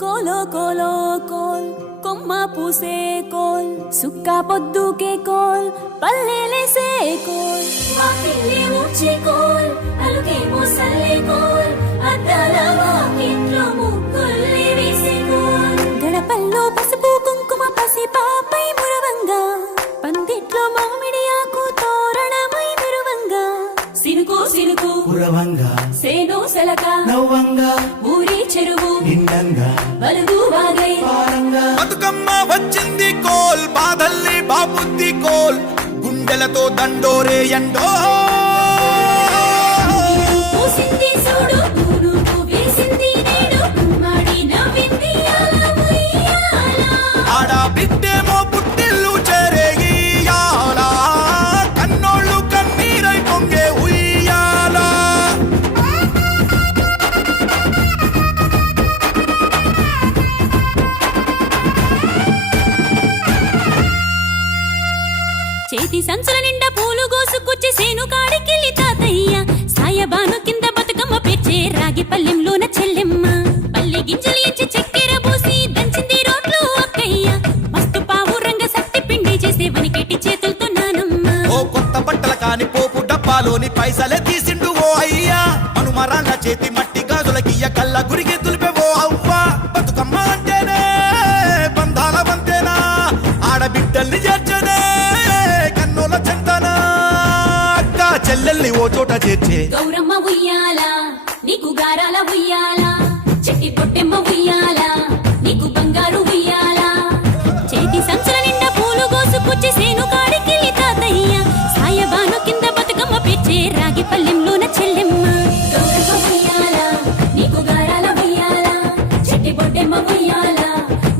కోలో కోలో coal కొమ్మ పూసే coal సుక్క పొద్దుకే coal పల్లెలేసే coal వాకిలి ఊడ్చే కోల్ అలుకే మోసల్లే కోల్ అద్దాల వాకిట్లో ముగ్గుల్ని వేసే కోల్ గడపల్లో పసుపు కుంకుమ పసి పాపై మురవంగా పందిట్లో మామిడి ఆకు తోరణమై మురవంగా సినుకు సినుకు మురవంగా సేను సెలక నవ్వంగా ఊరి చెరువు నిండంగా బలుగు వాగై పారంగా బతుకమ్మ వచ్చింది కోల్ బాధల్ని బాబుద్ది కోల్ గుండెలతో దండోరే ఎండో పూసింది చూడు పూనుకు వేసింది నేడు కుమ్మడి నవ్వింది అలా ఉయ్యాల ఆడ బిడ్డేమో పుట్టిల్లు చెరేగియాల కన్నోళ్ళు కన్నీరై పొంగే ఉయ్యాల చేతి సంచుల నిండా పూలు గోసుకొచ్చి సేను కాడికెళ్ళి తాతయ్య సాయబాను కింద బతుకమ్మ పేర్చే రాగి పల్లెంలోన చెల్లెమ్మ పల్లె గింజలు ఎంచి చక్కెర పోసి దంచింది రోడ్లు అక్కయ్య మస్తు పావు రంగ సత్తి పిండి చేసే వనికెట్టి చేతులతో నానమ్మ ఓ కొత్త బట్టల కాని పోపు డబ్బాలోని పైసలే తీసిండు ఓ అయ్యా మనుమరాళ్ళ చేతి మట్టి గాజులకియ్య కళ్ళ గురిగి తులిపే ఓ అవ్వ బతుకమ్మ అంటేనే బంధాల వంతేనా ఆడబిడ్డల్ని చేర్చనే కన్నుల చెంతనా అక్క చెల్లెల్ని ఓ చోట చేర్చే గౌరమ్మ ఉయ్యాల నీకు గారాల ఉయ్యాల చెట్టి పొట్టెమ్మ ఉయ్యాల నీకు బంగారు ఉయ్యాల చేతి సంచుల నిండా పూలు గోసుకొచ్చి సేను కాడికెళ్ళి తాతయ్య సాయబాను కింద బతుకమ్మ పేర్చే రాగి పల్లెంలోన చెల్లెమ్మ గౌరమ్మ ఉయ్యాల నీకు గారాల ఉయ్యాల చెట్టి పొట్టెమ్మ ఉయ్యాల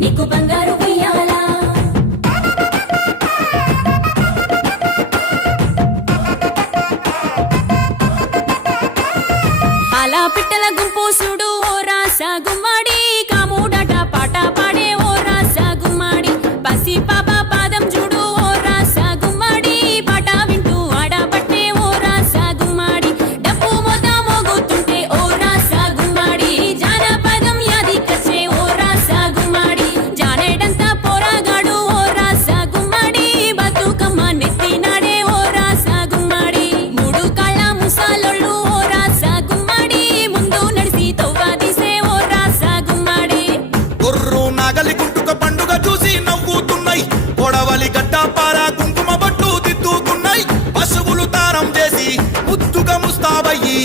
నీకు బంగారు ఉయ్యాల అలా పిట్టల గుంపు చూడు ఓ రాస గుమ్మడి కాముడట పాట పాడే ఓ రాస గుమ్మడి పసి పాప పాదం చూడు ఓ రాస గుమ్మడి పాట వింటూ ఆడబట్టే ఓ రాస గుమ్మడి డప్పు మోత మోగుతుంటే ఓ రాస గుమ్మడి జానపదం యాది కచ్చే ఓ రాస గుమ్మడి జానేడంతా పోరాగాడు ఓ రాస గుమ్మడి బతుకమ్మ నెత్తినాడే ఓ రాస గుమ్మడి మూడు కాళ్ళ ముసాలొళ్ళు ఓ రాస గుమ్మడి ముందు నడిసి తవ్వాదిసే ఓ రాస గుమ్మడి గొర్రు నాగలి గుంటుక పండుగ చూసి నవ్వుతున్నాయి పొడవలి గడ్డ పార కుంకుమ బట్టు దిద్దుకున్నాయి పశువులు తారం చేసి ముద్దుగా ముస్తాబయ్యి